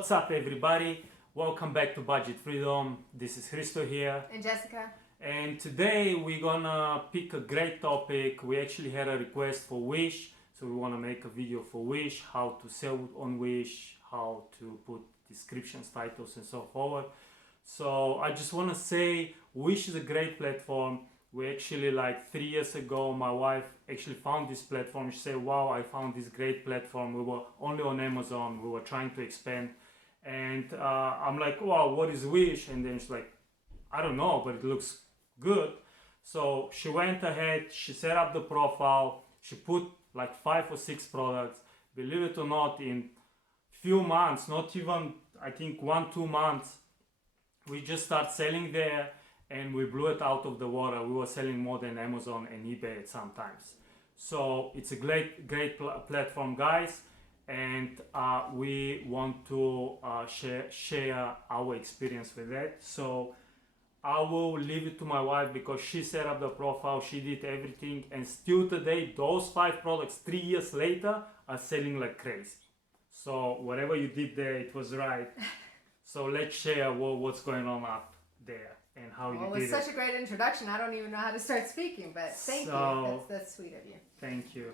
What's up, everybody? Welcome back to Budget Freedom. This is Hristo here. And Jessica. And today we're gonna pick a great topic. We actually had a request for Wish, so we wanna make a video for Wish, how to sell on Wish, how to put descriptions, titles, and so forth. So I just wanna say Wish is a great platform. We actually, like 3 years ago, my wife actually found this platform. She said, wow, I found this great platform. We were only on Amazon. We were trying to expand. And I'm like, wow, what is Wish? And then she's like, I don't know, but it looks good. So she went ahead, she set up the profile, she put like 5 or 6 products. Believe it or not, in few months, not even, I think 1-2 months, we just start selling there. And we blew it out of the water. We were selling more than Amazon and eBay sometimes. So it's a great platform, guys. And we want to share our experience with that. So I will leave it to my wife because she set up the profile, she did everything. And still today, those 5 products 3 years later are selling like crazy. So whatever you did there, it was right. So let's share what's going on up there. And how you did it. Well, it was such a great introduction. I don't even know how to start speaking, but thank you. That's sweet of you. Thank you.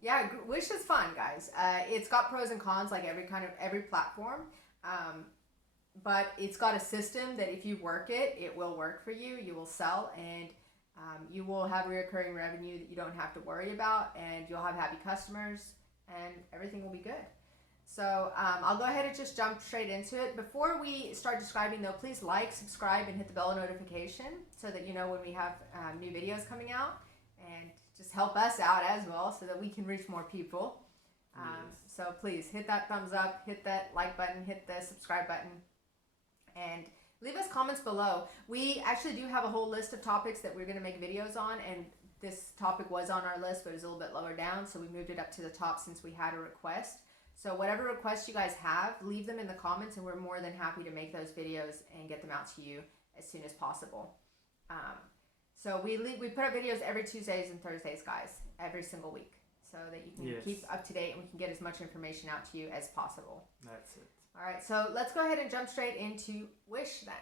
Yeah, Wish is fun, guys. It's got pros and cons like every platform, but it's got a system that if you work it, it will work for you. You will sell, and you will have recurring revenue that you don't have to worry about, and you'll have happy customers, and everything will be good. So I'll go ahead and just jump straight into it. Before we start describing though, please like, subscribe, and hit the bell notification so that you know when we have new videos coming out, and just help us out as well so that we can reach more people. Yes. So please hit that thumbs up, hit that like button, hit the subscribe button, and leave us comments below. We actually do have a whole list of topics that we're going to make videos on, and this topic was on our list but it was a little bit lower down, so we moved it up to the top since we had a request. So whatever requests you guys have, leave them in the comments, and we're more than happy to make those videos and get them out to you as soon as possible. So we put up videos every Tuesdays and Thursdays, guys, every single week, so that you can keep up to date and we can get as much information out to you as possible. That's it. All right, so let's go ahead and jump straight into Wish then.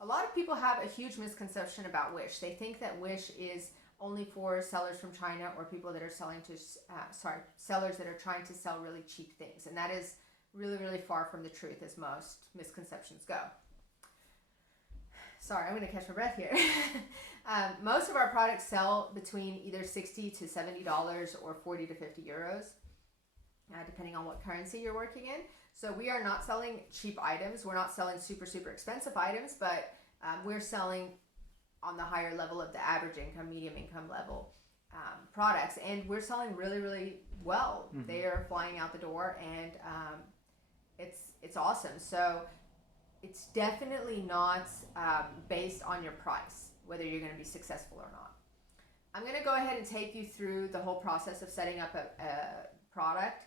A lot of people have a huge misconception about Wish. They think that Wish is only for sellers from China or people that are selling to, sellers that are trying to sell really cheap things. And that is really, really far from the truth, as most misconceptions go. Sorry, I'm going to catch my breath here. Most of our products sell between either $60 to $70 or 40 to 50 euros, depending on what currency you're working in. So we are not selling cheap items. We're not selling super, super expensive items, but we're selling on the higher level of the average income, medium income level products, and we're selling really, really well. Mm-hmm. They are flying out the door, and it's awesome. So it's definitely not based on your price, whether you're going to be successful or not. I'm going to go ahead and take you through the whole process of setting up a product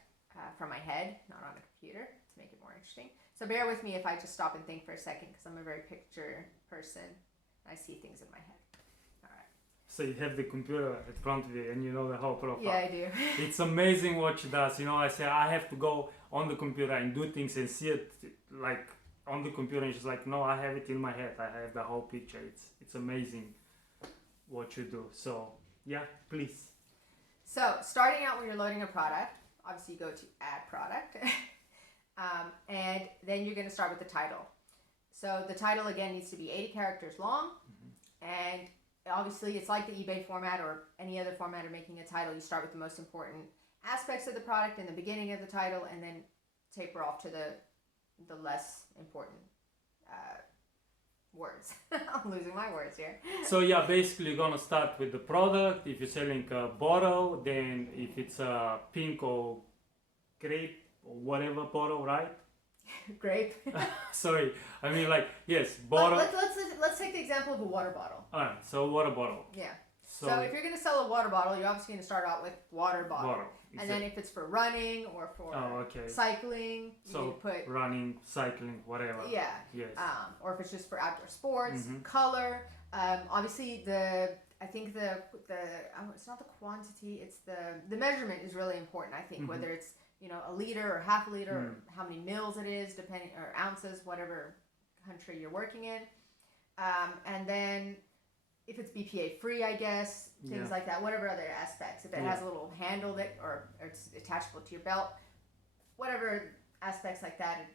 from my head, not on a computer, to make it more interesting. So bear with me if I just stop and think for a second, because I'm a very picture person. I see things in my head. All right. So you have the computer in front of you and you know the whole profile. Yeah, I do. It's amazing what she does. You know, I say I have to go on the computer and do things and see it like on the computer, and she's like, no, I have it in my head. I have the whole picture. It's amazing what you do. So yeah, please. So starting out when you're loading a product, obviously you go to add product, and then you're going to start with the title. So the title, again, needs to be 80 characters long, and obviously it's like the eBay format or any other format of making a title. You start with the most important aspects of the product in the beginning of the title, and then taper off to the less important words. I'm losing my words here. So yeah, basically you're gonna start with the product. If you're selling a bottle, then if it's a pink or grape or whatever bottle, right? Grape. Sorry, I mean like yes, bottle. Let's take the example of a water bottle. All right, so water bottle. Yeah. So if you're going to sell a water bottle, you're obviously going to start out with water bottle. Exactly. And then if it's for running or for cycling, you can put running, cycling, whatever. Yeah. Yes. Or if it's just for outdoor sports, color. Obviously I think it's not the quantity, it's the measurement is really important. I think whether it's a liter or half a liter, or how many mils it is, depending, or ounces, whatever country you're working in. And then if it's BPA free, I guess, things like that, whatever other aspects. If it has a little handle or it's attachable to your belt, whatever aspects like that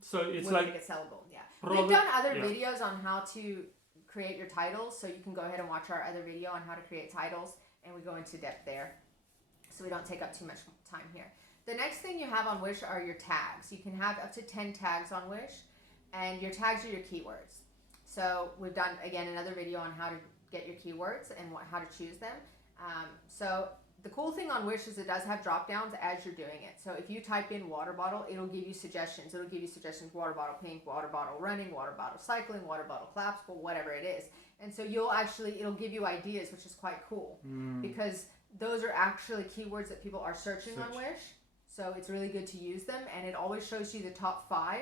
so it's will like make it sellable. Yeah. We've done other videos on how to create your titles, so you can go ahead and watch our other video on how to create titles, and we go into depth there, so we don't take up too much time here. The next thing you have on Wish are your tags. You can have up to 10 tags on Wish, and your tags are your keywords. So we've done, again, another video on how to get your keywords and how to choose them. So the cool thing on Wish is it does have drop downs as you're doing it. So if you type in water bottle, it'll give you suggestions. It'll give you suggestions: water bottle pink, water bottle running, water bottle cycling, water bottle collapsible, whatever it is. And so it'll give you ideas, which is quite cool, because those are actually keywords that people are searching on Wish. So it's really good to use them, and it always shows you the top 5.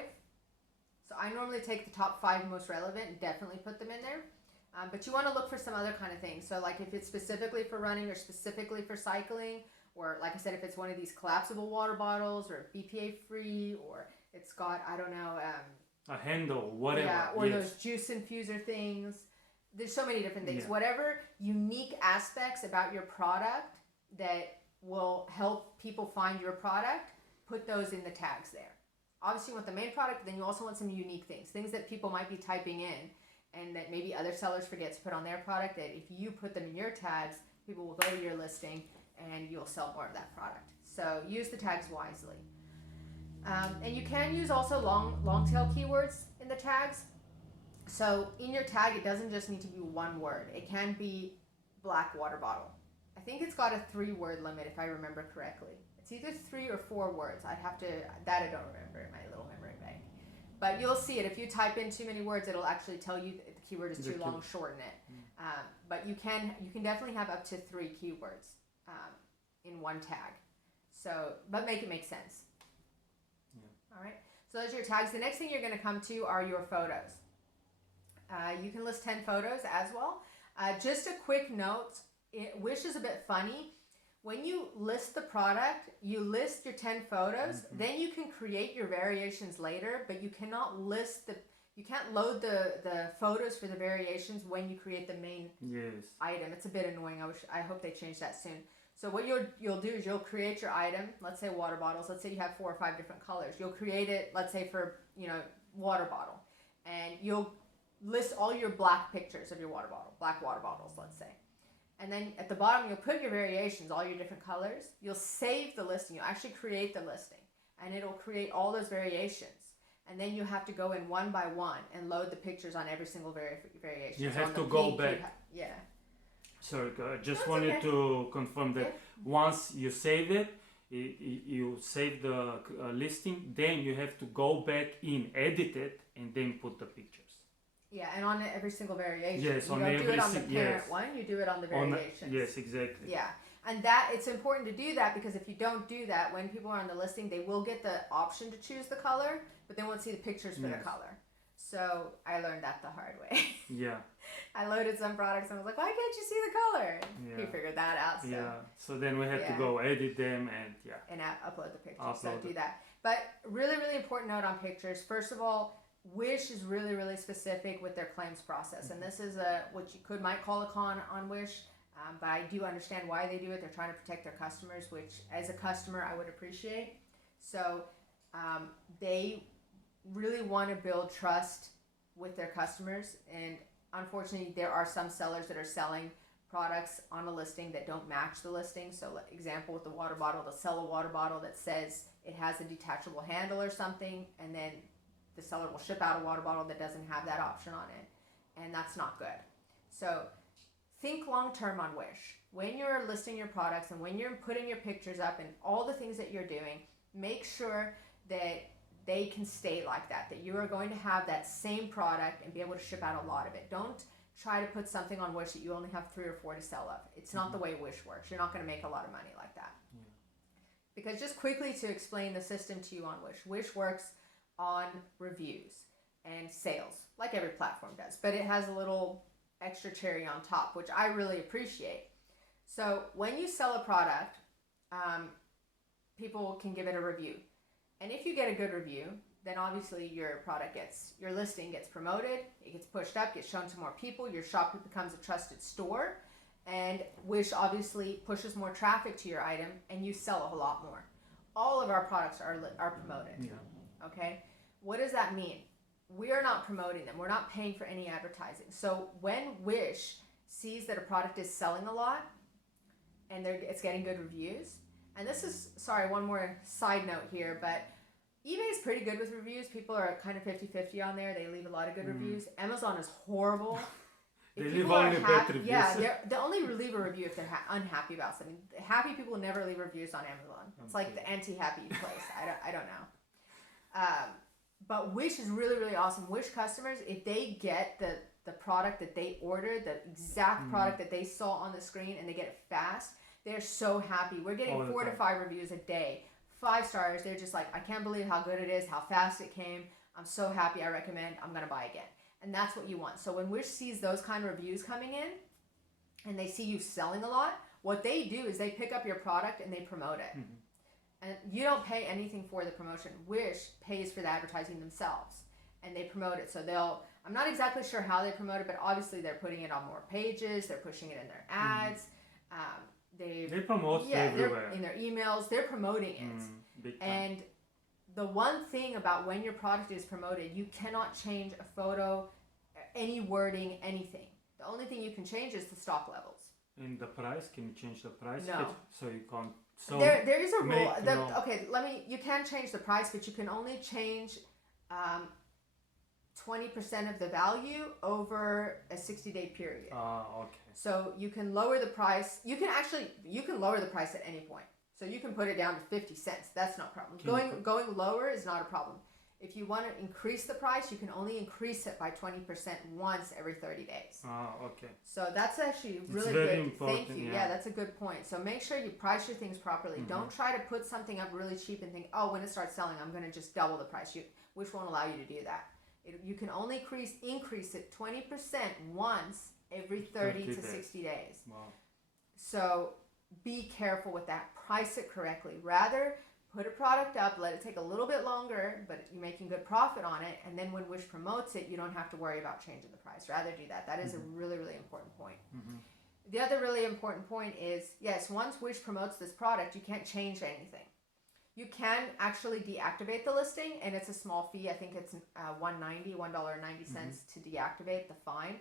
So I normally take the top 5 most relevant and definitely put them in there. But you want to look for some other kind of things. So like if it's specifically for running or specifically for cycling, or like I said, if it's one of these collapsible water bottles or BPA free, or it's got, I don't know, a handle, whatever. Yeah, or those juice infuser things. There's so many different things. Whatever unique aspects about your product that will help people find your product, put those in the tags there. Obviously you want the main product, but then you also want some unique things that people might be typing in and that maybe other sellers forget to put on their product, that if you put them in your tags, people will go to your listing and you'll sell more of that product. So use the tags wisely. And you can use also long tail keywords in the tags. So in your tag, it doesn't just need to be one word. It can be black water bottle. I think it's got a 3-word limit if I remember correctly. It's either 3 or 4 words. I don't remember in my little memory bank. But you'll see it. If you type in too many words, it'll actually tell you if the keyword is too long, shorten it. But you can definitely have up to 3 keywords in one tag. So, but make it make sense. All right. So those are your tags. The next thing you're going to come to are your photos. You can list 10 photos as well. Just a quick note, Wish is a bit funny. When you list the product, you list your 10 photos, then you can create your variations later, but you cannot you can't load the photos for the variations when you create the main item. It's a bit annoying. I hope they change that soon. So what you'll do is you'll create your item, let's say water bottles, let's say you have 4 or 5 different colors. You'll create it, let's say for, water bottle, and you'll list all your black pictures of your water bottle, black water bottles, let's say. And then at the bottom, you'll put your variations, all your different colors. You'll save the listing. You'll actually create the listing, and it'll create all those variations. And then you have to go in one by one and load the pictures on every single variation. You So have on to the go pink, back. Sorry, just wanted to confirm that once you save it, you save the listing, then you have to go back in, edit it, and then put the pictures. Yeah, and on every single variation. Yes, you on don't every do it on the parent one, you do it on the variations. Yes, exactly. Yeah, and that it's important to do that, because if you don't do that, when people are on the listing, they will get the option to choose the color, but they won't see the pictures for the color. So I learned that the hard way. Yeah. I loaded some products and I was like, why can't you see the color? And he figured that out. So. Yeah. So then we have to go edit them and upload the pictures. Do that. But really, really important note on pictures. First of all, Wish is really, really specific with their claims process, and this is what you might call a con on Wish. But I do understand why they do it. They're trying to protect their customers, which as a customer I would appreciate. So they really want to build trust with their customers, and unfortunately there are some sellers that are selling products on a listing that don't match the listing. So example with the water bottle, they'll sell a water bottle that says it has a detachable handle or something, and then the seller will ship out a water bottle that doesn't have that option on it, and that's not good. So think long term on Wish. When you're listing your products and when you're putting your pictures up and all the things that you're doing, make sure that they can stay like that you are going to have that same product and be able to ship out a lot of it. Don't try to put something on Wish that you only have 3 or 4 to sell of. It's not the way Wish works. You're not going to make a lot of money like that. Because just quickly to explain the system to you on Wish. Wish works on reviews and sales, like every platform does, but it has a little extra cherry on top, which I really appreciate. So when you sell a product, people can give it a review. And if you get a good review, then obviously your listing gets promoted, it gets pushed up, gets shown to more people, your shop becomes a trusted store, and Wish obviously pushes more traffic to your item, and you sell a lot more. All of our products are promoted. Yeah. Okay? What does that mean? We are not promoting them. We're not paying for any advertising. So when Wish sees that a product is selling a lot and it's getting good reviews, and this is, sorry, one more side note here, but eBay is pretty good with reviews. People are kind of 50-50 on there. They leave a lot of good reviews. Amazon is horrible. They leave only bad reviews. Yeah, they only leave a review if they're unhappy about something. Happy people never leave reviews on Amazon. It's like the anti-happy place. I don't know. But Wish is really, really awesome. Wish customers, if they get the product that they ordered, the exact product that they saw on the screen, and they get it fast, they're so happy. We're getting 4 to 5 reviews a day. 5 stars. They're just like, I can't believe how good it is, how fast it came. I'm so happy. I recommend. I'm going to buy again. And that's what you want. So when Wish sees those kind of reviews coming in and they see you selling a lot, what they do is they pick up your product and they promote it. And you don't pay anything for the promotion. Wish pays for the advertising themselves and they promote it. So I'm not exactly sure how they promote it, but obviously they're putting it on more pages. They're pushing it in their ads. They promote everywhere. In their emails. They're promoting it. And the one thing about when your product is promoted, you cannot change a photo, any wording, anything. The only thing you can change is the stock levels. And the price, can you change the price? No. So you can't. So there is a rule. You can change the price, but you can only change 20% of the value over a 60-day period. Okay. So you can lower the price. You can lower the price at any point. So you can put it down to 50 cents. That's no problem. Going lower is not a problem. If you want to increase the price, you can only increase it by 20% once every 30 days. Okay. So that's actually really very good. important. Thank you. Yeah, that's a good point. So make sure you price your things properly. Don't try to put something up really cheap and think, oh, when it starts selling, I'm going to just double the price. Which won't allow you to do that. You can only increase it 20% once every 30 to 60 days. Wow. So be careful with that. Price it correctly. Rather, put a product up, let it take a little bit longer, but you're making good profit on it, and then when Wish promotes it, you don't have to worry about changing the price. Rather do that. That is a really, really important point. The other really important point is, yes, once Wish promotes this product, you can't change anything. You can actually deactivate the listing, and it's a small fee. I think it's $1.90 to deactivate the fine.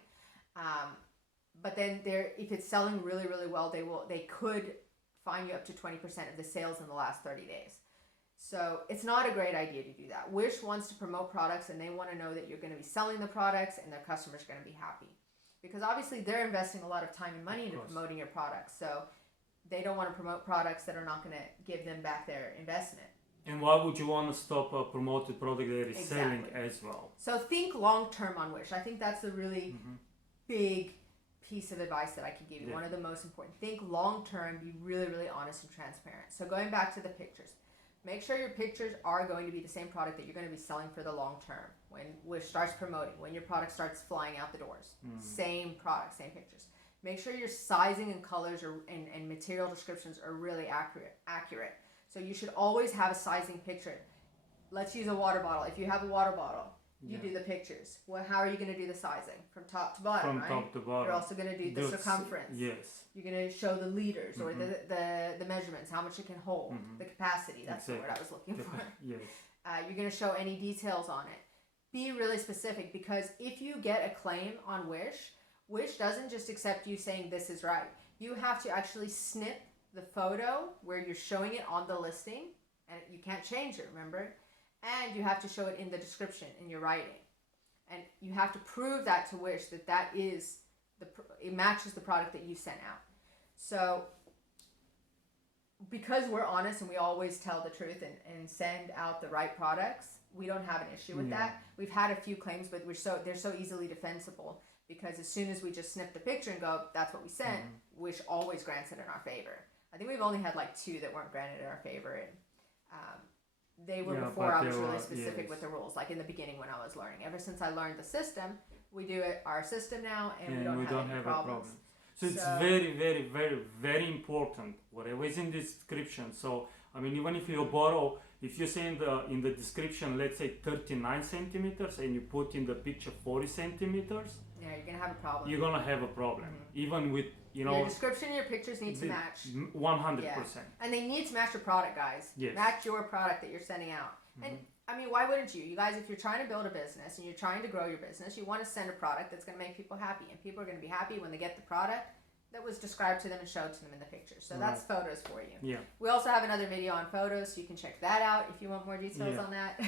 But then if it's selling really, really well, they could fine you up to 20% of the sales in the last 30 days. So it's not a great idea to do that. Wish wants to promote products and they want to know that you're going to be selling the products and their customers are going to be happy. Because obviously they're investing a lot of time and money into promoting your products. So they don't want to promote products that are not going to give them back their investment. And why would you want to stop a promoted product that is selling as well? So think long term on Wish. I think that's a really big piece of advice that I could give you. One of the most important. Think long term, be really, really honest and transparent. So going back to the pictures, make sure your pictures are going to be the same product that you're going to be selling for the long term. When Wish starts promoting, when your product starts flying out the doors, same product, same pictures. Make sure your sizing and colors and material descriptions are really accurate. So you should always have a sizing picture. Let's use a water bottle. If you have a water bottle, you do the pictures. Well, how are you going to do the sizing? From top to bottom, right? From top to bottom. You're also going to do the circumference. Yes. You're going to show the liters or the measurements, how much it can hold, the capacity. That's the word I was looking for. Yes. You're going to show any details on it. Be really specific, because if you get a claim on Wish doesn't just accept you saying this is right. You have to actually snip the photo where you're showing it on the listing, and you can't change it, remember? And you have to show it in the description, in your writing. And you have to prove that to Wish that is, it matches the product that you sent out. So, because we're honest and we always tell the truth and send out the right products, we don't have an issue with that. We've had a few claims, but they're so easily defensible, because as soon as we just snip the picture and go, that's what we sent, Wish always grants it in our favor. I think we've only had like 2 that weren't granted in our favor, and they were before I was really specific with the rules, like in the beginning when I was learning. Ever since I learned the system, we do it our system now, and we don't have any problems. So it's very, very, very, very important, whatever is in the description. So I mean, even if you borrow, if you say in the description, let's say 39 centimeters, and you put in the picture 40 centimeters, yeah, you're gonna have a problem. you're gonna have a problem. Even with, you know, your description and your pictures need to match. 100%. Yeah. And they need to match your product, guys. Yes. Match your product that you're sending out. And I mean, why wouldn't you? You guys, if you're trying to build a business and you're trying to grow your business, you want to send a product that's going to make people happy. And people are going to be happy when they get the product that was described to them and showed to them in the picture. So that's photos for you. Yeah. We also have another video on photos, so you can check that out if you want more details on that.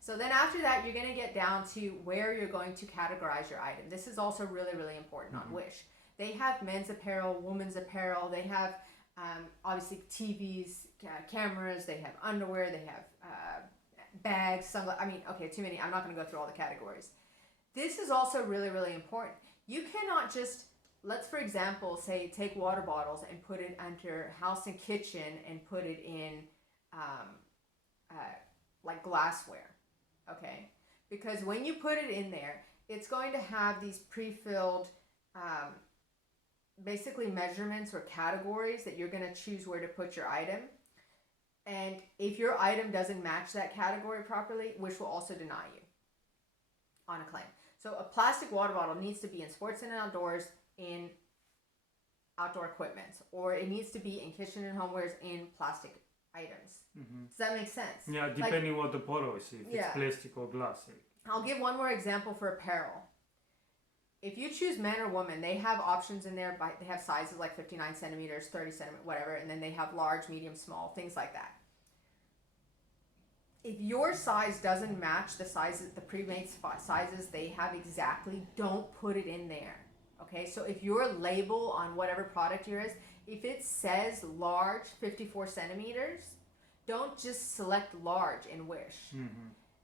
So then after that, you're going to get down to where you're going to categorize your item. This is also really, really important on Wish. They have men's apparel, women's apparel. They have obviously TVs, cameras. They have underwear. They have bags, sunglasses. I mean, okay, too many. I'm not going to go through all the categories. This is also really, really important. You cannot just, let's for example, say take water bottles and put it under house and kitchen and put it in like glassware, okay? Because when you put it in there, it's going to have these pre-filled basically measurements or categories that you're going to choose where to put your item. And if your item doesn't match that category properly, Wish will also deny you on a claim. So a plastic water bottle needs to be in sports and outdoors, in outdoor equipment, or it needs to be in kitchen and homewares in plastic items. Does that make sense? Yeah, depending what the bottle is, if it's plastic or glass. I'll give one more example for apparel. If you choose men or women, they have options in there. They have sizes like 59 centimeters, 30 centimeters, whatever, and then they have large, medium, small, things like that. If your size doesn't match the sizes, the pre-made sizes they have exactly, don't put it in there. Okay, so if your label on whatever product yours is, if it says large, 54 centimeters, don't just select large in Wish.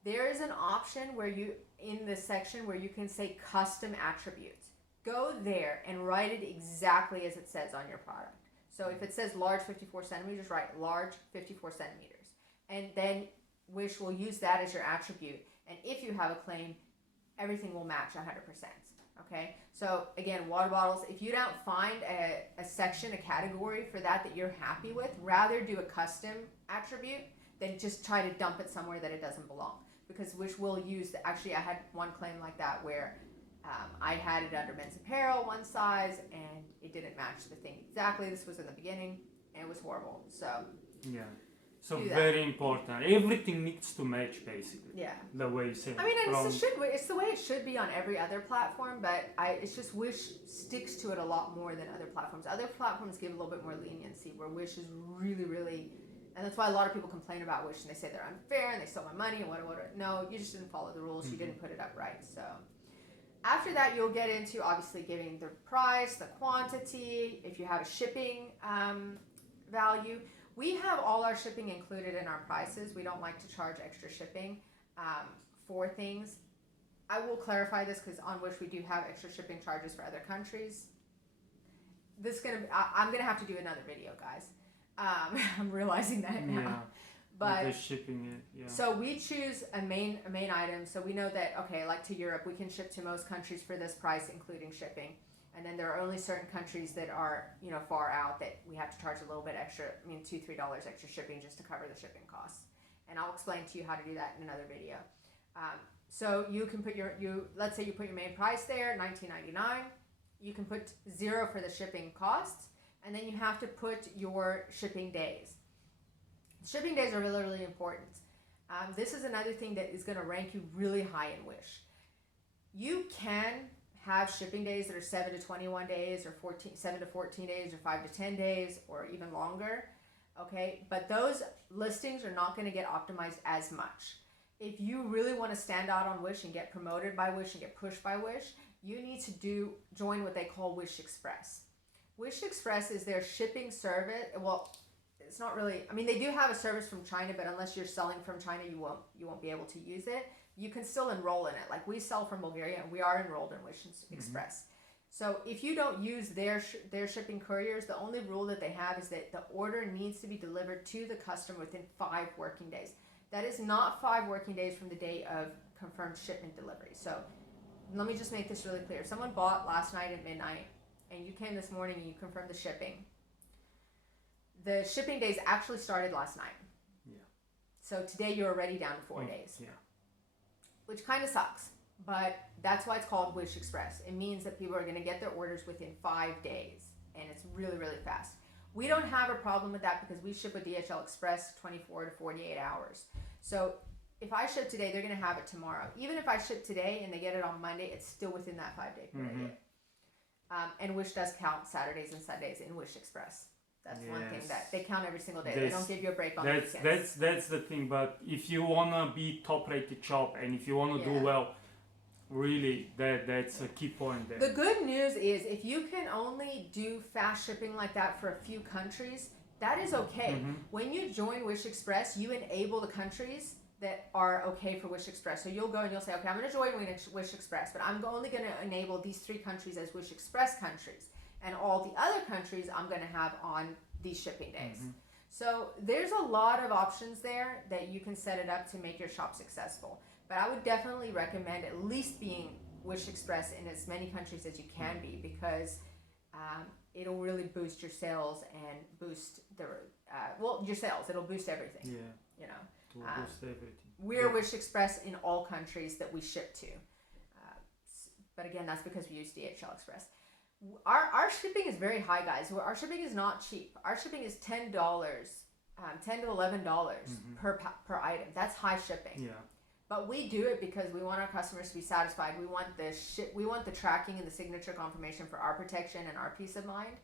There is an option where you, in this section, where you can say custom attributes. Go there and write it exactly as it says on your product. So if it says large 54 centimeters, write large 54 centimeters. And then Wish will use that as your attribute. And if you have a claim, everything will match 100%. Okay? So again, water bottles, if you don't find a section, a category for that you're happy with, rather do a custom attribute than just try to dump it somewhere that it doesn't belong. Because Wish will use, actually I had one claim like that where I had it under men's apparel, one size, and it didn't match the thing exactly. This was in the beginning, and it was horrible. So yeah, so very important. Everything needs to match, basically. Yeah. The way you say. I mean, it's the way it should be on every other platform, but it's just Wish sticks to it a lot more than other platforms. Other platforms give a little bit more leniency, where Wish is really, really. And that's why a lot of people complain about Wish and they say they're unfair and they stole my money and whatever. No, you just didn't follow the rules. You didn't put it up right. So after that, you'll get into obviously giving the price, the quantity, if you have a shipping value. We have all our shipping included in our prices. We don't like to charge extra shipping for things. I will clarify this because on Wish we do have extra shipping charges for other countries. I'm gonna have to do another video, guys. I'm realizing that now. Yeah. But the shipping it, yeah. So we choose a main item. So we know that, okay, like to Europe, we can ship to most countries for this price, including shipping. And then there are only certain countries that are, far out that we have to charge a little bit extra. I mean, $2-3 extra shipping just to cover the shipping costs. And I'll explain to you how to do that in another video. So you can put let's say you put your main price there, $19.99. You can put 0 for the shipping costs. And then you have to put your shipping days. Shipping days are really, really important. This is another thing that is going to rank you really high in Wish. You can have shipping days that are 7 to 21 days, or 7 to 14 days, or 5 to 10 days, or even longer. Okay, but those listings are not going to get optimized as much. If you really want to stand out on Wish and get promoted by Wish and get pushed by Wish, you need to join what they call Wish Express. Wish Express is their shipping service. Well, it's not really. I mean, they do have a service from China, but unless you're selling from China, you won't be able to use it. You can still enroll in it. Like we sell from Bulgaria, and we are enrolled in Wish Express. So if you don't use their shipping couriers, the only rule that they have is that the order needs to be delivered to the customer within 5 working days. That is not 5 working days from the day of confirmed shipment delivery. So let me just make this really clear. If someone bought last night at midnight, and you came this morning and you confirmed the shipping, the shipping days actually started last night. Yeah. So today you're already down to 4 days. Yeah. Which kind of sucks, but that's why it's called Wish Express. It means that people are going to get their orders within 5 days, and it's really, really fast. We don't have a problem with that because we ship with DHL Express 24 to 48 hours. So if I ship today, they're going to have it tomorrow. Even if I ship today and they get it on Monday, it's still within that 5-day period. And Wish does count Saturdays and Sundays in Wish Express. That's one thing that they count every single day. They don't give you a break on the weekends. That's the thing. But if you wanna be top-rated shop and if you wanna do well, really, that's a key point there. The good news is if you can only do fast shipping like that for a few countries, that is okay. When you join Wish Express, you enable the countries that are okay for Wish Express. So you'll go and you'll say, okay, I'm going to join Wish Express, but I'm only going to enable these 3 countries as Wish Express countries. And all the other countries I'm going to have on these shipping days. So there's a lot of options there that you can set it up to make your shop successful. But I would definitely recommend at least being Wish Express in as many countries as you can be, because it'll really boost your sales and boost your sales. It'll boost everything. Yeah. You know. Boost everything. We're Wish Express in all countries that we ship to. But again, that's because we use DHL Express. Our shipping is very high, guys. Our shipping is not cheap. Our shipping is $10, $10 to $11 per item. That's high shipping. Yeah. But we do it because we want our customers to be satisfied. We want we want the tracking and the signature confirmation for our protection and our peace of mind,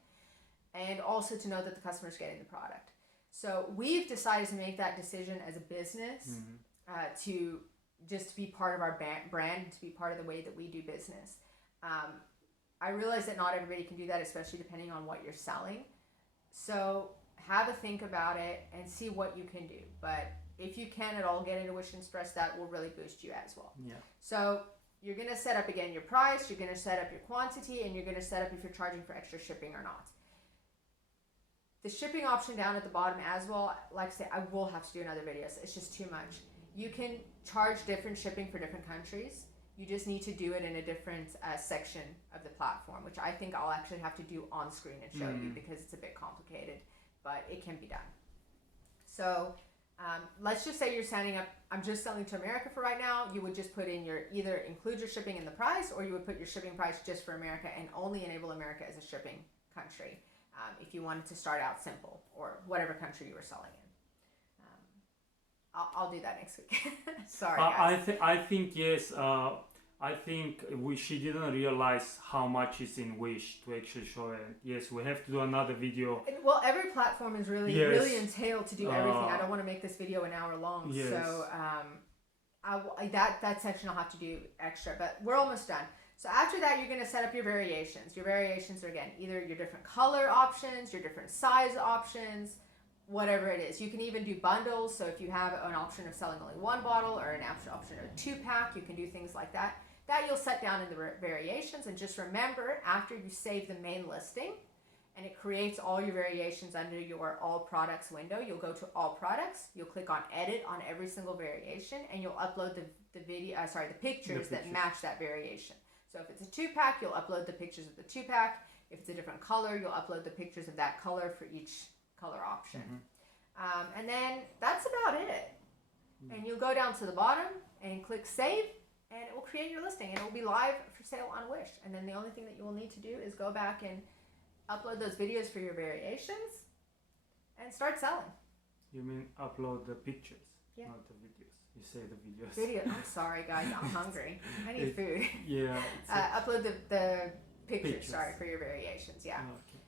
and also to know that the customer's getting the product. So we've decided to make that decision as a business to just be part of our brand, to be part of the way that we do business. I realize that not everybody can do that, especially depending on what you're selling. So have a think about it and see what you can do. But if you can at all get into Wish Express, that will really boost you as well. Yeah. So you're going to set up again your price, you're going to set up your quantity, and you're going to set up if you're charging for extra shipping or not. The shipping option down at the bottom as well, like I say, I will have to do another video. So it's just too much. You can charge different shipping for different countries. You just need to do it in a different section of the platform, which I think I'll actually have to do on screen and show you because it's a bit complicated, but it can be done. So let's just say you're signing up, I'm just selling to America for right now. You would just put in either include your shipping in the price, or you would put your shipping price just for America and only enable America as a shipping country. If you wanted to start out simple, or whatever country you were selling in. I'll do that next week. Sorry, guys. I think yes. I think she didn't realize how much is in Wish to actually show it. Yes, we have to do another video. Well, every platform is really entailed to do everything. I don't want to make this video an hour long, so that section I'll have to do extra. But we're almost done. So after that, you're going to set up your variations. Your variations are, again, either your different color options, your different size options, whatever it is. You can even do bundles. So if you have an option of selling only 1 bottle or an option of a 2-pack, you can do things like that. That you'll set down in the variations. And just remember, after you save the main listing and it creates all your variations under your All Products window, you'll go to All Products. You'll click on Edit on every single variation, and you'll upload the pictures that match that variation. So if it's a 2-pack, you'll upload the pictures of the 2-pack. If it's a different color, you'll upload the pictures of that color for each color option. And then that's about it. And you'll go down to the bottom and click Save, and it will create your listing, and it will be live for sale on Wish. And then the only thing that you will need to do is go back and upload those videos for your variations and start selling. You mean upload the pictures, not the videos? You say the videos. I'm sorry, guys. I'm hungry. I need food. Yeah. Upload the pictures. Sorry, for your variations. Yeah. Okay.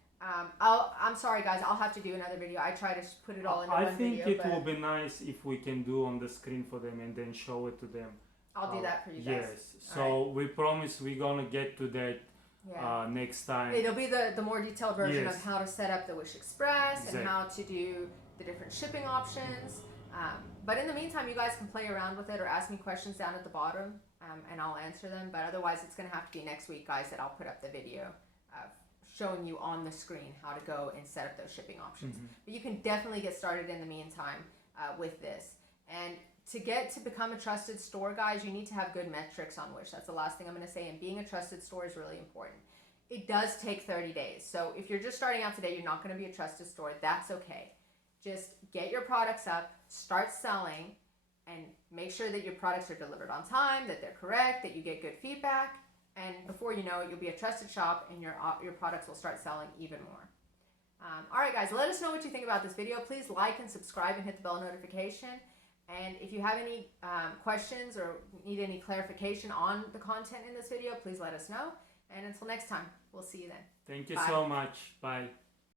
I'm sorry, guys. I'll have to do another video. I try to put it all in one video. I think it will be nice if we can do on the screen for them and then show it to them. I'll do that for you guys. Yes. So we promise we're gonna get to that next time. It'll be the more detailed version of how to set up the Wish Express and how to do the different shipping options. But in the meantime, you guys can play around with it or ask me questions down at the bottom, and I'll answer them. But otherwise, it's going to have to be next week, guys, that I'll put up the video showing you on the screen how to go and set up those shipping options. But you can definitely get started in the meantime with this. And to become a trusted store, guys, you need to have good metrics on Wish. That's the last thing I'm going to say. And being a trusted store is really important. it does take 30 days. So if you're just starting out today, you're not going to be a trusted store. That's okay. Just get your products up, start selling, and make sure that your products are delivered on time, that they're correct, that you get good feedback. And before you know it, you'll be a trusted shop and your products will start selling even more. All right, guys, let us know what you think about this video. Please like and subscribe and hit the bell notification. And if you have any questions or need any clarification on the content in this video, please let us know. And until next time, we'll see you then. Thank you Bye. so much. Bye.